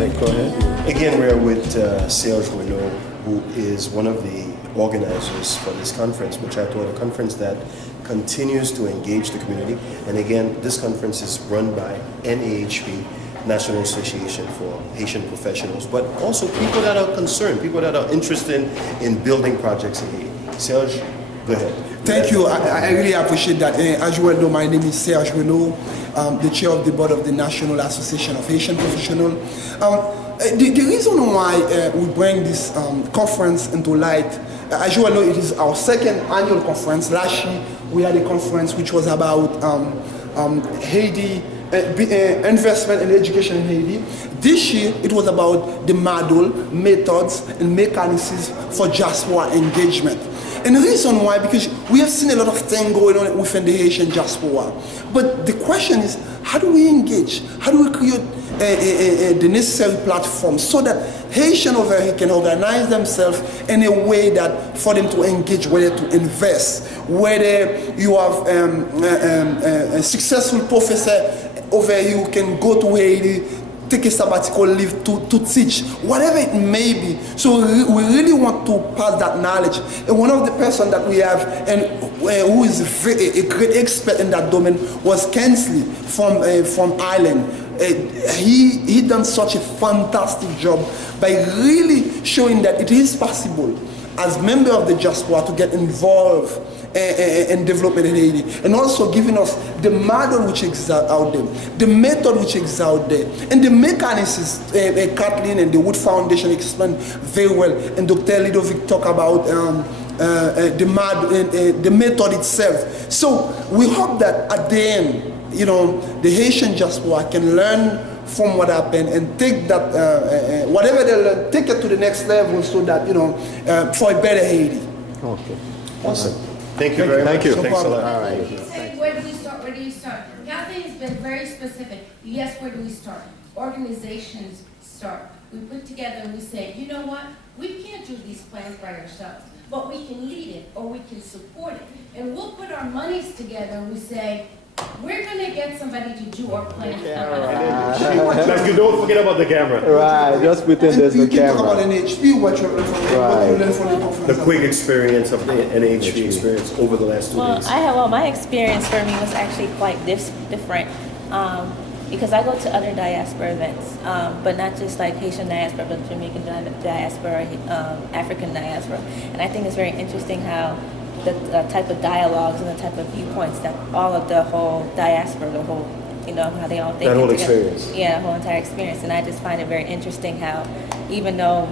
right, go ahead. Again, we're with Serge Renaud, who is one of the organizers for this conference, which I thought a conference that continues to engage the community. And again, this conference is run by NAHP, National Association for Haitian Professionals, but also people that are concerned, people that are interested in building projects in Haiti. Serge, go ahead. Thank you. I really appreciate that. As you well know, my name is Serge Renaud, the chair of the board of the National Association of Haitian Professionals. The reason why we bring this conference into light, as you well know, it is our second annual conference. Last year, we had a conference which was about Haiti, investment in education in Haiti. This year, it was about the model, methods, and mechanisms for diaspora engagement. And the reason why, because we have seen a lot of things going on within the Haitian diaspora. But the question is, how do we engage? How do we create the necessary platform so that Haitians over here can organize themselves in a way that for them to engage, whether to invest, whether you have a successful professor over here who can go to Haiti, take a sabbatical leave to teach, whatever it may be. So we really want to pass that knowledge. And one of the persons that we have, and who is a great expert in that domain, was Kensley from Ireland. He done such a fantastic job by really showing that it is possible as member of the diaspora to get involved in development in Haiti, and also giving us the model which is out there, the method which is out there, and the mechanisms. Kathleen and the Wood Foundation explained very well, and Dr. Lidovic talked about the method itself. So we hope that at the end, the Haitian diaspora can learn from what happened and take that, whatever they learn, take it to the next level so that, for a better Haiti. Okay. Awesome. Thank you very much. Thank you. Thanks a lot. All right. Where do we start? Where do you start? Kathleen has been very specific. Yes, where do we start? Organizations start. We put together and we say, you know what? We can't do these plans by ourselves, but we can lead it or we can support it. And we'll put our monies together and we say, we're going to get somebody to do our plans. Like you don't forget about the camera. Right, just pretend there's no You can talk about camera. NHP, what you learned from the conference. The quick experience of the NHP experience over the last 2 days. My experience for me was actually quite different because I go to other diaspora events, but not just like Haitian diaspora, but Jamaican diaspora, African diaspora, and I think it's very interesting how the type of dialogues and the type of viewpoints that all of the whole diaspora, the whole, how they all think. That whole together. experience. Yeah, the whole entire experience. And I just find it very interesting how even though,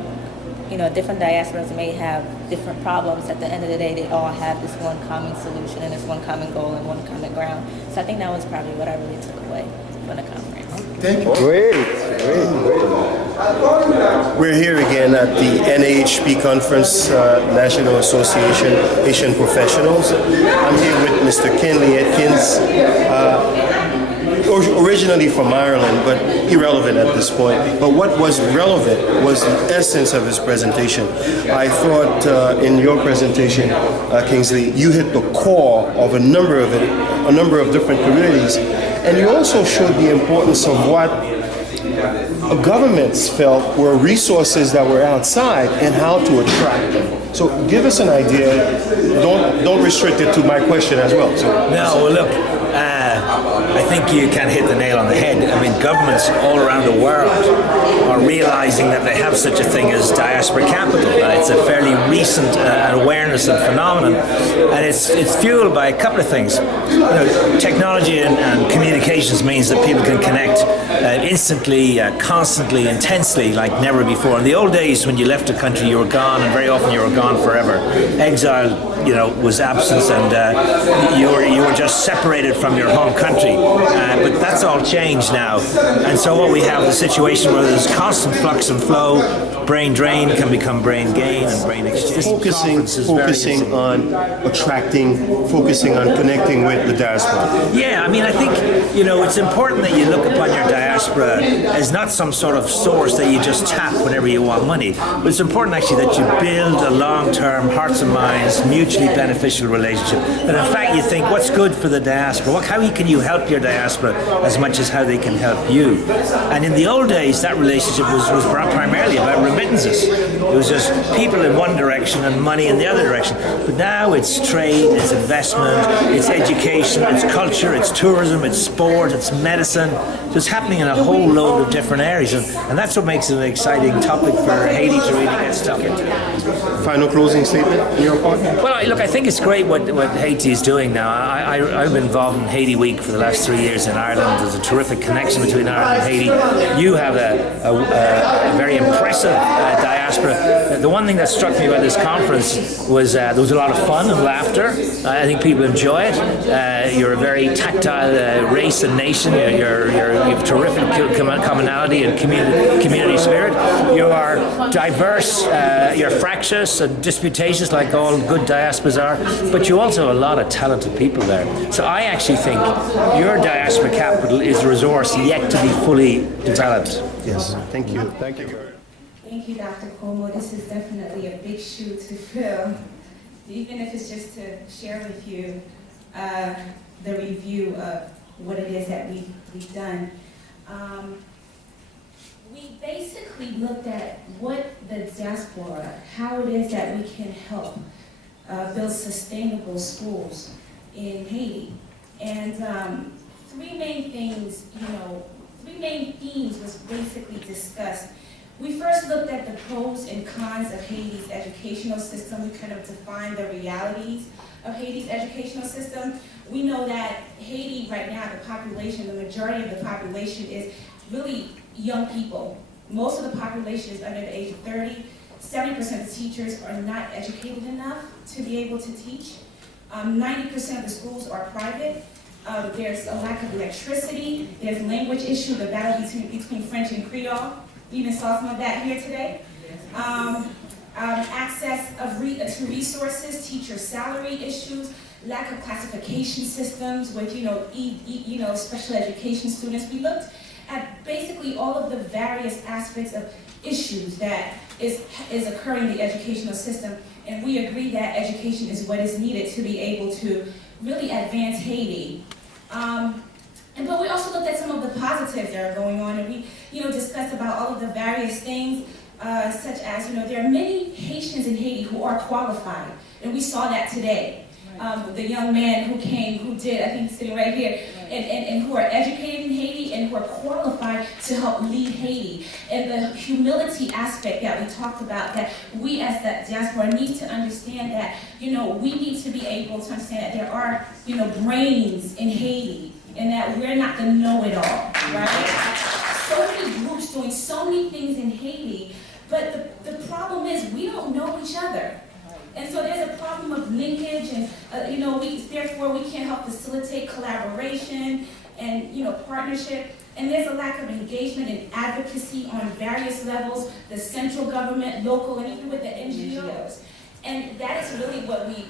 different diasporas may have different problems, at the end of the day, they all have this one common solution and this one common goal and one common ground. So I think that was probably what I really took away from the conference. Thank you. Great. We're here again at the NAHP conference, National Association Haitian Professionals. I'm here with Mr. Kenley Atkins, originally from Ireland, but irrelevant at this point. But what was relevant was the essence of his presentation. I thought in your presentation, Kingsley, you hit the core of a number of different communities, and you also showed the importance of what governments felt were resources that were outside and how to attract them. So give us an idea. Don't restrict it to my question as well. No, look, I think you can hit the nail on the head. I mean, governments all around the world are realizing that they have such a thing as diaspora capital. It's a fairly recent awareness and phenomenon, and it's fueled by a couple of things. Technology and communications means that people can connect instantly, constantly, intensely, like never before. In the old days, when you left a country, you were gone, and very often you were gone forever. Exile, was absence, and you were just separated from your home country. But that's all changed now, and so what we have is a situation where there's constant flux and flow. brain drain can become brain gain and brain exchange. Focusing on attracting, focusing on connecting with the diaspora. Yeah, I mean, I think, it's important that you look upon your diaspora as not some sort of source that you just tap whenever you want money, but it's important actually that you build a long-term, hearts and minds, mutually beneficial relationship. And in fact, you think, what's good for the diaspora? How can you help your diaspora as much as how they can help you? And in the old days, that relationship was primarily about remittances. It was just people in one direction and money in the other direction. But now it's trade, it's investment, it's education, it's culture, it's tourism, it's sport, it's medicine. So it's happening in a whole load of different areas. And that's what makes it an exciting topic for Haiti to really get stuck into. Final closing statement in your part? Well, look, I think it's great what Haiti is doing now. I've been involved in Haiti Week for the last 3 years in Ireland. There's a terrific connection between Ireland and Haiti. You have a very impressive diaspora. The one thing that struck me about this conference was there was a lot of fun and laughter. I think people enjoy it. You're a very tactile race and nation. You have terrific commonality and community spirit. You are diverse. You're fractious and disputatious, like all good diasporas are. But you also have a lot of talented people there. So I actually think your diaspora capital is a resource yet to be fully developed. Yes. Thank you. Thank you. Thank you, Dr. Como. This is definitely a big shoe to fill, even if it's just to share with you the review of what it is that we've done. We basically looked at what the diaspora, how it is that we can help build sustainable schools in Haiti. And three main things, three main themes was basically discussed. We first looked at the pros and cons of Haiti's educational system. We kind of defined the realities of Haiti's educational system. We know that Haiti right now, the population, the majority of the population is really young people. Most of the population is under the age of 30. 70% of the teachers are not educated enough to be able to teach. 90% of the schools are private. There's a lack of electricity. There's language issue, the battle between French and Creole. We even saw some of that here today. Access to resources, teacher salary issues, lack of classification systems with special education students. We looked at basically all of the various aspects of issues that is occurring in the educational system, and we agree that education is what is needed to be able to really advance Haiti. But we also looked at some of the positives that are going on, and we discussed about all of the various things, such as there are many Haitians in Haiti who are qualified, and we saw that today. The young man who came, who did, I think he's sitting right here, and who are educated in Haiti and who are qualified to help lead Haiti. And the humility aspect that we talked about, that we as the diaspora need to understand that, we need to be able to understand that there are, brains in Haiti, and that we're not the know-it-all, right? So many groups doing so many things in Haiti, but the problem is we don't know each other. And so there's a problem of linkage, and therefore we can't help facilitate collaboration and partnership. And there's a lack of engagement and advocacy on various levels, the central government, local, and even with the NGOs. And that is really what we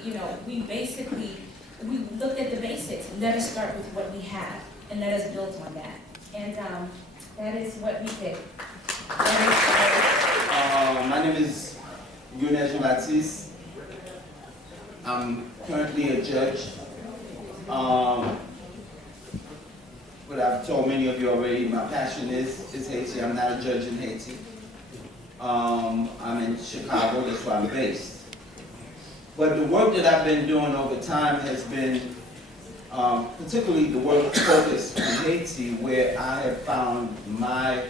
looked at the basics. Let us start with what we have, and let us build on that. And that is what we did. My name is National Association. I'm currently a judge. But I've told many of you already, my passion is Haiti. I'm not a judge in Haiti. I'm in Chicago, that's where I'm based. But the work that I've been doing over time has been, particularly the work focused on Haiti, where I have found my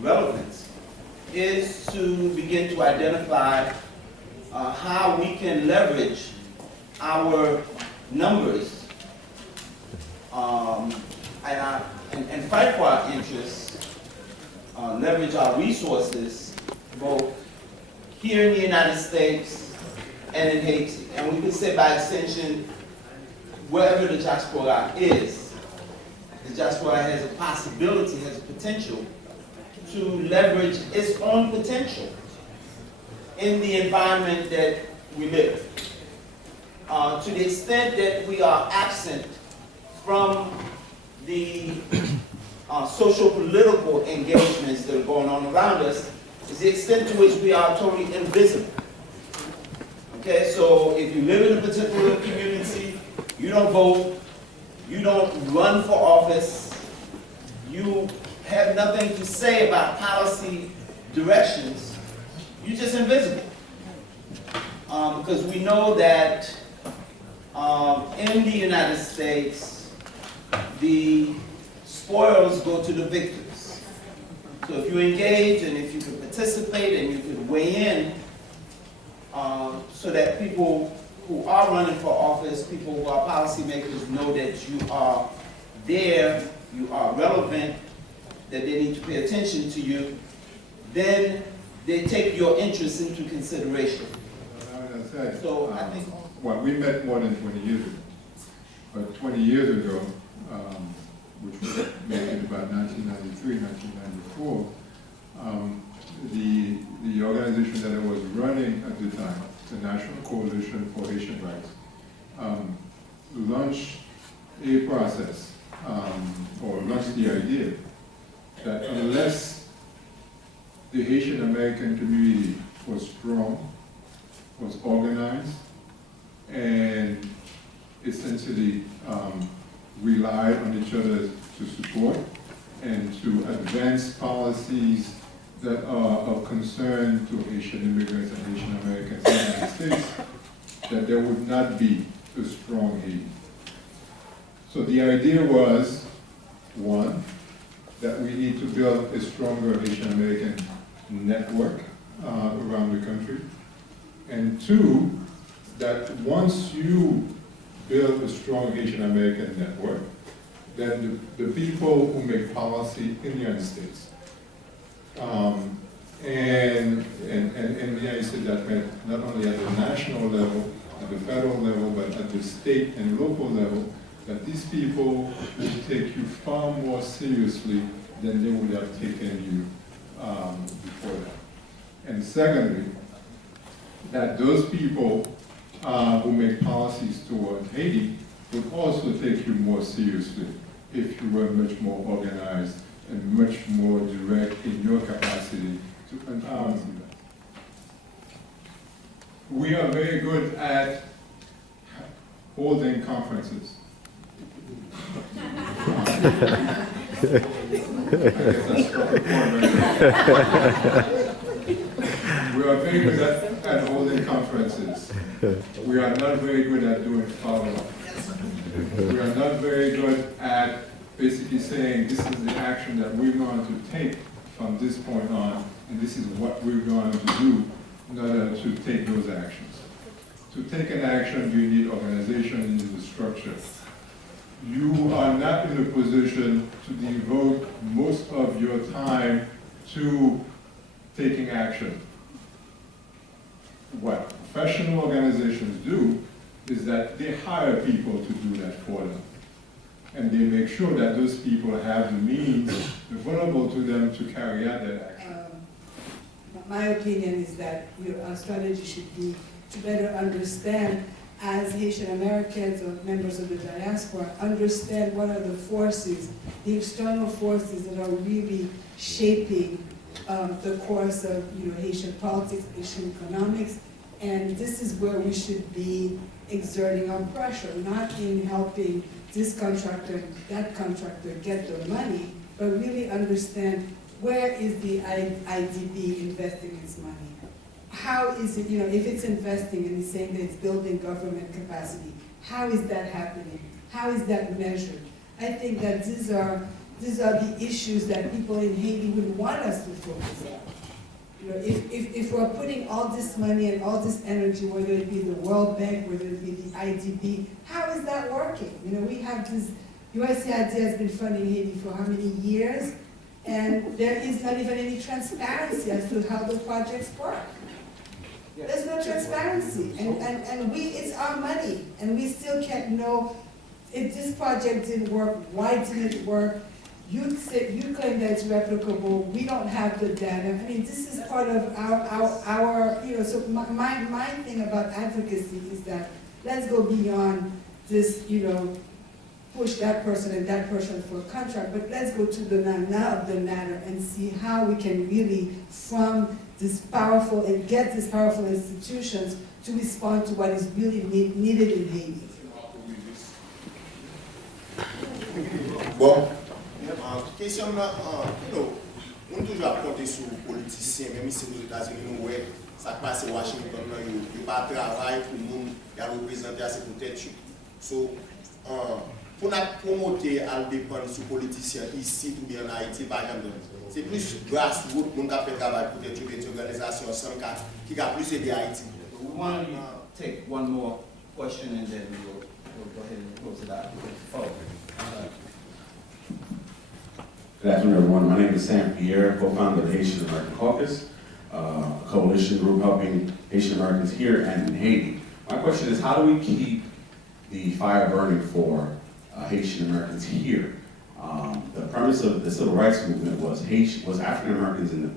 relevance, is to begin to identify how we can leverage our numbers and fight for our interests, leverage our resources, both here in the United States and in Haiti. And we can say by extension, wherever the diaspora is, the diaspora has a possibility, has a potential to leverage its own potential in the environment that we live. To the extent that we are absent from the social political engagements that are going on around us is the extent to which we are totally invisible. Okay, so if you live in a particular community, you don't vote, you don't run for office, you have nothing to say about policy directions, you're just invisible. Because we know that in the United States, the spoils go to the victors. So if you engage and if you can participate and you can weigh in so that people who are running for office, people who are policymakers know that you are there, you are relevant, that they need to pay attention to you, then they take your interests into consideration. So I think... Well, we met more than 20 years ago. But 20 years ago, which was maybe about 1993, 1994, the organization that I was running at the time, the National Coalition for Haitian Rights, launched a process, or launched the idea that unless the Haitian American community was strong, was organized, and essentially relied on each other to support and to advance policies that are of concern to Haitian immigrants and Haitian Americans in the United States, that there would not be a strong Haiti. So the idea was, one, that we need to build a stronger Haitian American network around the country, and two, that once you build a strong Haitian American network, then the people who make policy in the United States, and the United States, that meant not only at the national level, at the federal level, but at the state and local level, that these people will take you far more seriously than they would have taken you before that. And secondly, that those people who make policies toward Haiti would also take you more seriously if you were much more organized and much more direct in your capacity to influence them. We are very good at holding conferences. I guess that's struck a point right now. We are very good at holding conferences. We are not very good at doing follow-up. We are not very good at basically saying this is the action that we're going to take from this point on, and this is what we're going to do in order to take those actions. To take an action, you need organization, you need the structure. You are not in a position to devote most of your time to taking action. What professional organizations do is that they hire people to do that for them. And they make sure that those people have the means available to them to carry out that action. My opinion is that our strategy should be to better understand, as Haitian Americans or members of the diaspora, understand what are the forces, the external forces that are really shaping the course of Haitian politics, Haitian economics, and this is where we should be exerting our pressure, not in helping this contractor, that contractor get the money, but really understand where is the IDB investing its money. How is it, if it's investing and it's saying that it's building government capacity, how is that happening? How is that measured? I think that these are the issues that people in Haiti would want us to focus on. If we're putting all this money and all this energy, whether it be the World Bank, whether it be the IDB, how is that working? We have this, USAID has been funding Haiti for how many years? And there is not even any transparency as to how the projects work. There's no transparency, and it's our money, and we still can't know if this project didn't work, why didn't it work, You claim that it's replicable. We don't have the data. I mean, this is part of our so my thing about advocacy is that let's go beyond this, push that person and that person for a contract, but let's go to the now of the matter and see how we can really, from this powerful, and get these powerful institutions to respond to what is really needed in Haiti. Bon, question là, on toujours compter sur les politiciens, même si aux États-Unis, nous voyons, ça passe à Washington, il n'y a pas de travail pour nous, il y a représenté à cette tête. So, pour nous promoter à dépendre sur les politiciens ici ou bien en Haïti, par exemple, c'est plus grassroots, nous avons fait travail pour des organisations qui a plus aidé Haïti. We want to take one more question and then we'll go ahead and close it out. Good afternoon, everyone. My name is Sam Pierre, co-founder of the Haitian American Caucus, a coalition group helping Haitian Americans here and in Haiti. My question is, how do we keep the fire burning for Haitian Americans here? The premise of the civil rights movement was African Americans in the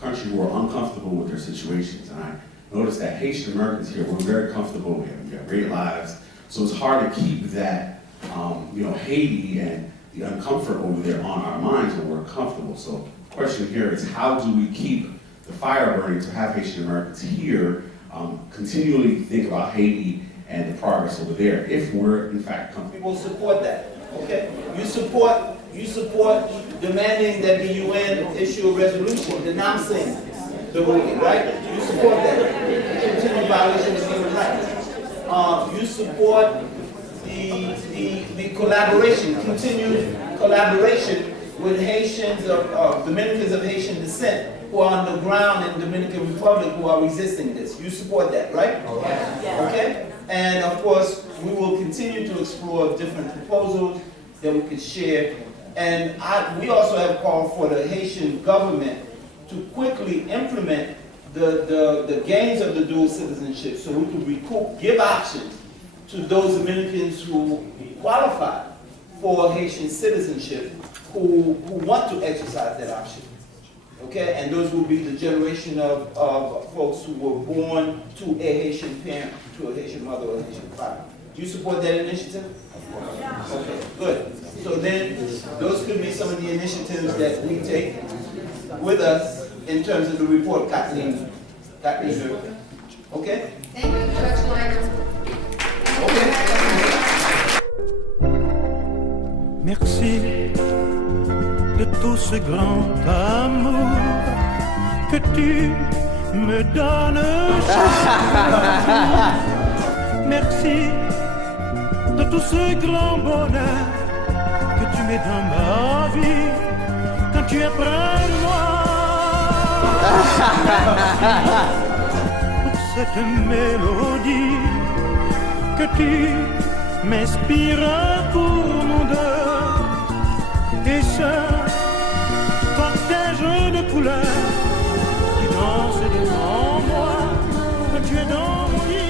country who were uncomfortable with their situations. And I noticed that Haitian Americans here were very comfortable. We have great lives. So it's hard to keep that, Haiti and the uncomfort over there on our minds when we're comfortable. So the question here is, how do we keep the fire burning to have Haitian Americans here continually think about Haiti and the progress over there if we're in fact comfortable? We will support that. Okay? You support demanding that the UN issue a resolution denouncing the movement, right? You support that. Continued violation of human rights. You support the collaboration, continued collaboration with Haitians of Dominicans of Haitian descent who are on the ground in Dominican Republic who are resisting this. You support that, right? Yes. Okay? And of course, we will continue to explore different proposals that we could share. And we also have called for the Haitian government to quickly implement the gains of the dual citizenship so we could give options to those Dominicans who qualify for Haitian citizenship who want to exercise that option. Okay, and those will be the generation of folks who were born to a Haitian parent, to a Haitian mother or a Haitian father. Do you support that initiative? Yeah. Okay, good. So then, those could be some of the initiatives that we take with us in terms of the report, Kathleen. Okay? Thank you, Judge Lionel. Merci de tout ce grand amour que tu me donnes chaque jour. Merci de tout ce grand bonheur que tu mets dans ma vie quand tu es près de moi. Pour cette mélodie que tu m'inspires pour mon deuil et ce cortège de couleurs qui danse devant moi quand tu es dans mon lit.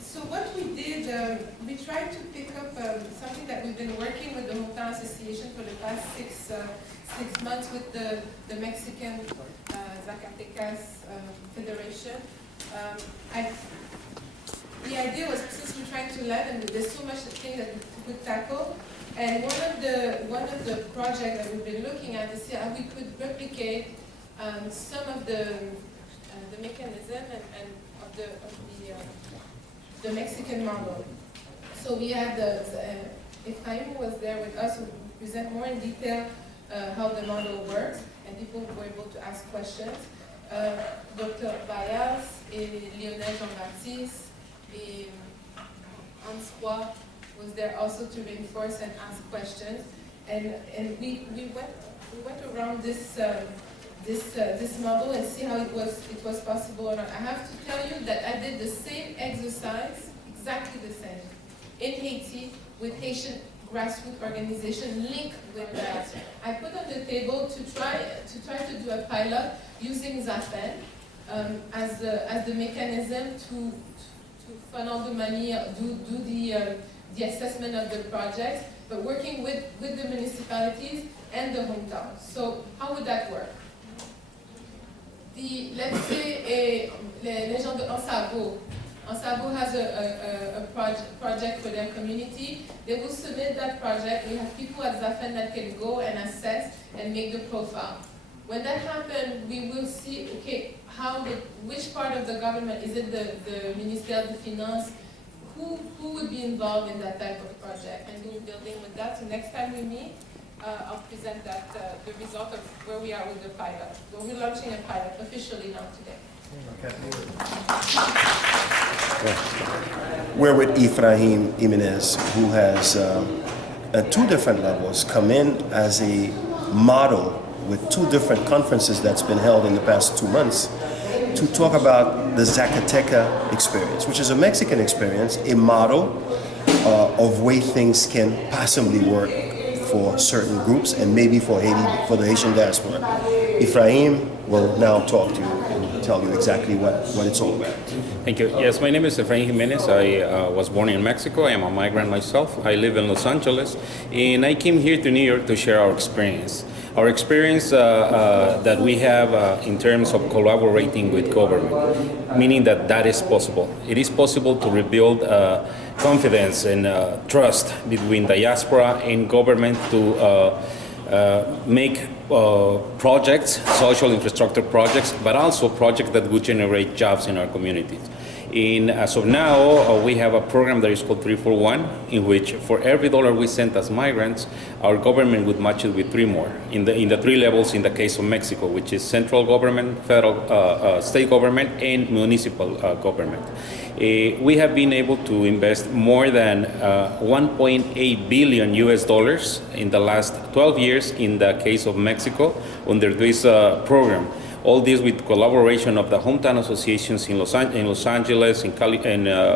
So what we did, we tried to pick up something that we've been working with the National Association for the past six months with the Mexican Zacatecas Federation. The idea was, since we're trying to learn, and there's so much thing that we could tackle, and one of the projects that we've been looking at is see how we could replicate some of the mechanism and of the Mexican model. So we had if Jaime was there with us, we present more in detail how the model works, and people were able to ask questions. Dr. Bayas et Lionel Jean-Baptiste and Hans Roy was there also to reinforce and ask questions. and we went around this model and see how it was possible or not. I have to tell you that I did the same exercise, exactly the same, in Haiti with Haitian grassroots organization linked with that. I put on the table to try to do a pilot using Zafen as the mechanism to funnel the money, do the assessment of the project, but working with the municipalities and the hometown. So how would that work? Let's say les gens de Ansavo has a project for their community. They will submit that project. We have people at Zafen that can go and assess and make the profile. When that happens, we will see, okay, which part of the government, is it the Ministère des Finances, who would be involved in that type of project? And we're building with that. So next time we meet, I'll present that, the result of where we are with the pilot. We're launching a pilot officially now today. We're with Ephraim Jimenez, who has, at two different levels, come in as a model with two different conferences that's been held in the past 2 months to talk about the Zacateca experience, which is a Mexican experience, a model of way things can possibly work for certain groups and maybe for Haiti, for the Haitian diaspora. Ephraim will now talk to you and tell you exactly what it's all about. Thank you. Yes, my name is Ephraim Jimenez. I was born in Mexico. I am a migrant myself. I live in Los Angeles, and I came here to New York to share our experience. Our experience that we have in terms of collaborating with government, meaning that is possible. It is possible to rebuild confidence and trust between diaspora and government to make projects, social infrastructure projects, but also projects that would generate jobs in our communities. As of now, we have a program that is called 341, in which for every dollar we send as migrants, our government would match it with 3 more in the 3 levels in the case of Mexico, which is central government, federal, state government, and municipal government. We have been able to invest more than $1.8 billion US in the last 12 years in the case of Mexico under this program. All this with collaboration of the hometown associations in Los Angeles, in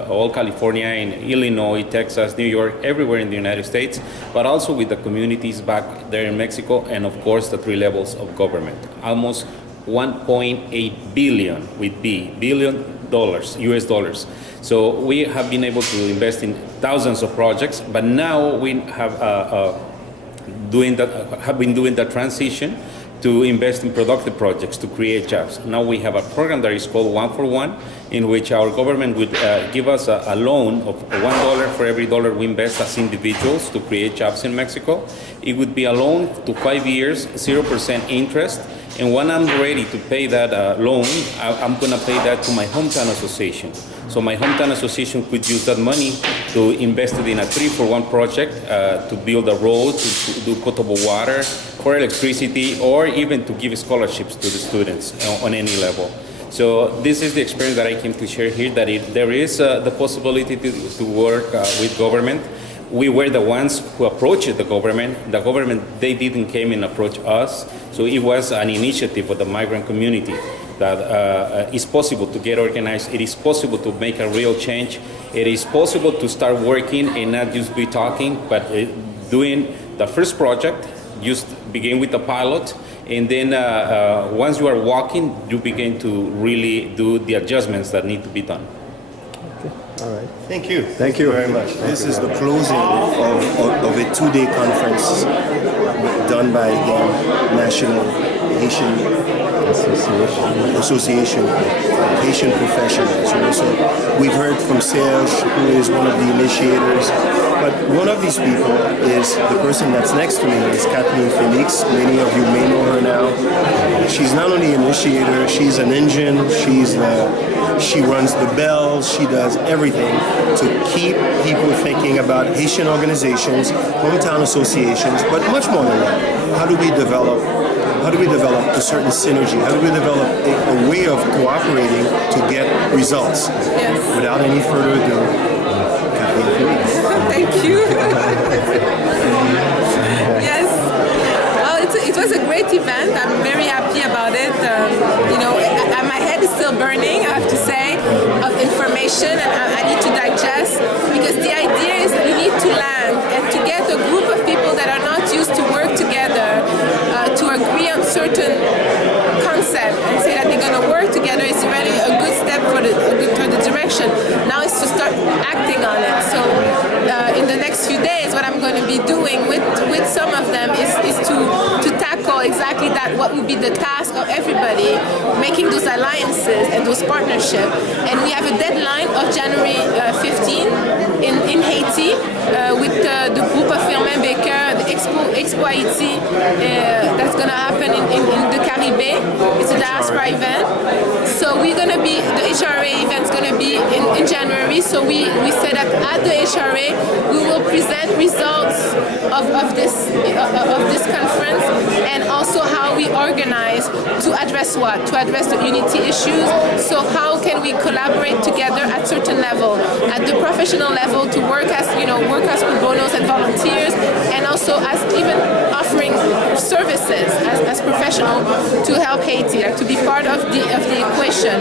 all California, in Illinois, Texas, New York, everywhere in the United States, but also with the communities back there in Mexico, and of course the 3 levels of government. Almost 1.8 billion with billion dollars, US dollars. So we have been able to invest in thousands of projects, but now we have been doing the transition to invest in productive projects to create jobs. Now we have a program that is called 1 for 1, in which our government would give us a loan of $1 for every dollar we invest as individuals to create jobs in Mexico. It would be a loan to 5 years, 0% interest, and when I'm ready to pay that loan, I'm gonna pay that to my hometown association. So my hometown association could use that money to invest it in a 3-for-1 project, to build a road, to do potable water, for electricity, or even to give scholarships to the students on any level. So this is the experience that I came to share here, that there is the possibility to work with government. We were the ones who approached the government. The government, they didn't came and approach us. So it was an initiative of the migrant community that is possible to get organized. It is possible to make a real change. It is possible to start working and not just be talking, but doing the first project. Just begin with the pilot, and then once you are walking, you begin to really do the adjustments that need to be done. Okay. All right. Thank you. Thank you very much. This is the closing of a 2-day conference done by the National Association of Haitian Professionals. You know, so we've heard from Serge, who is one of the initiators, but one of these people is the person that's next to me, is Kathleen Felix. Many of you may know her now. She's not only an initiator, she's an engine, she runs the bells, she does everything to keep people thinking about Haitian organizations, hometown associations, but much more than that. How do we develop a certain synergy? How do we develop a way of cooperating to get results? Yes. Without any further ado, Kathleen Felix. Thank you. Yes. partnership, and we have a deadline of January 15 in Haiti with the group of Firmin Baker, the Expo Haiti that's going to happen in the Caribbean. It's a diaspora event. So we're going to be, the HRA event's going to be in January. So we said that at the HRA we will present results of this conference, and also how we organize to address what? To address the unity issues. So how can we collaborate together at certain level, at the professional level, to work as pro bonos and volunteers, and also as even offering services as professional to help Haiti, like to be part of the equation.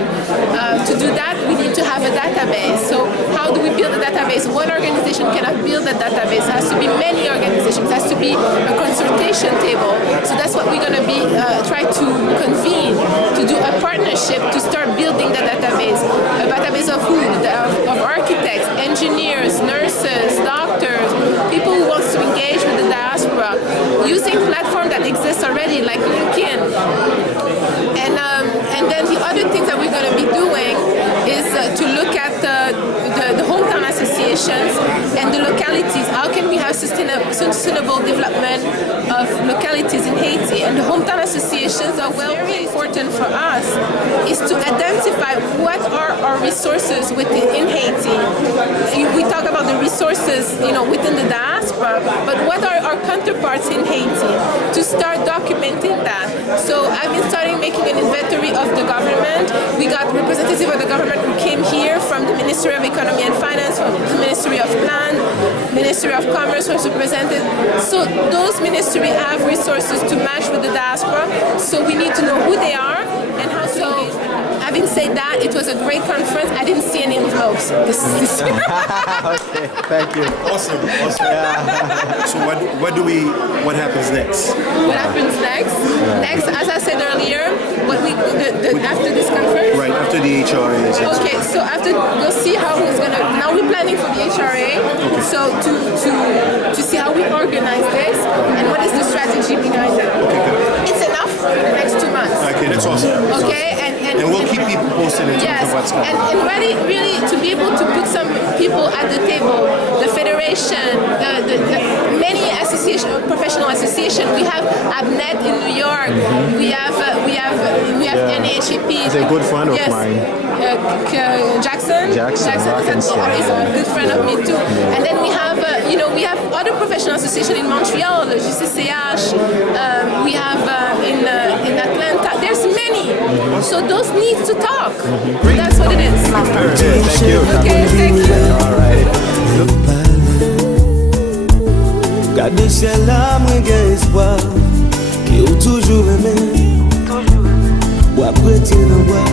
To do that, we need to have a database. So how do we build a database? One organization cannot build a database. It has to be many organizations. It has to be a consultation table. So that's what we're going to be try to convene, to do a partnership to start building the database. A database of who? Of architects, engineers, nurses, doctors, people who want to engage with the diaspora, using platforms that exist already, like LinkedIn. And then the other things that we're going to be doing is to look at the hometown associations and the localities. How can we have sustainable development of localities in Haiti? And the hometown associations are very important for us, is to identify what are our resources in Haiti. We talk about the resources, within the diaspora, but what are our counterparts in Haiti? To start documenting that. So I've been starting making an inventory of the government. We got representatives of the government who came here from the Ministry of Economy and Finance, from the Ministry of Plan, Ministry of Commerce was represented. So those ministries have resources to match with the diaspora. So we need to know who they are and how to engage with them. Having said that, it was a great conference. I didn't see any envelopes. Okay, thank you. Awesome. Yeah. So what happens next? What happens next? Next, as I said earlier, after this conference? Right, after the HRA is Okay, so after we'll see how it's gonna. Now we're planning for the HRA. Okay. So to see how we organize this and what is the strategy behind it. Okay, good. It's enough for the next 2 months. Okay, that's awesome. Okay, and we'll keep people posted in terms of what's going on. And really to be able to put some people at the table, the federation, the many professional association. We have ABNet in New York. We have NAHP. He's a good friend of mine. Jackson is a good friend of me too. Yeah. And then we have we have other professional associations in Montreal, the GCCH. We have in Atlanta. There's many. So those need to talk. That's what it is. Thank you. Okay, thank you. All right. Gade ciel la mwen gen espoir, ki ou toujou reme, ou apre ti nan bois.